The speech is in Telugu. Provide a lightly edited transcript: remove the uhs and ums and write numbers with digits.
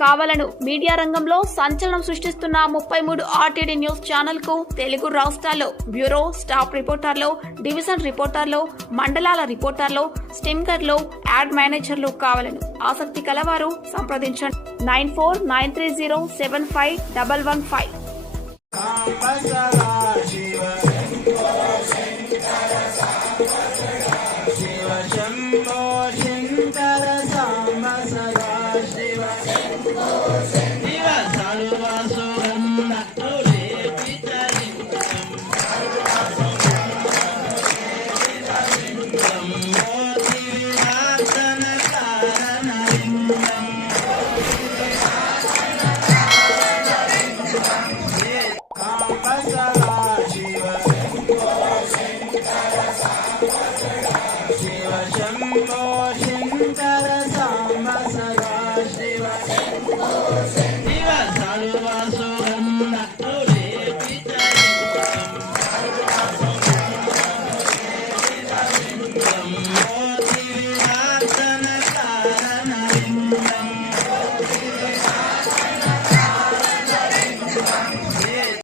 కావాలను మీడియా రంగంలో సంచలనం సృష్టిస్తున్న 33 ఆర్టీడీ న్యూస్ ఛానల్ కు తెలుగు రాష్ట్రాల్లో బ్యూరో, స్టాఫ్ రిపోర్టర్లు, డివిజన్ రిపోర్టర్లు, మండలాల రిపోర్టర్లు, స్టింకర్లు, యాడ్ మేనేజర్లు కావాలను. ఆసక్తి కలవారు సంప్రదించండి 9493075115.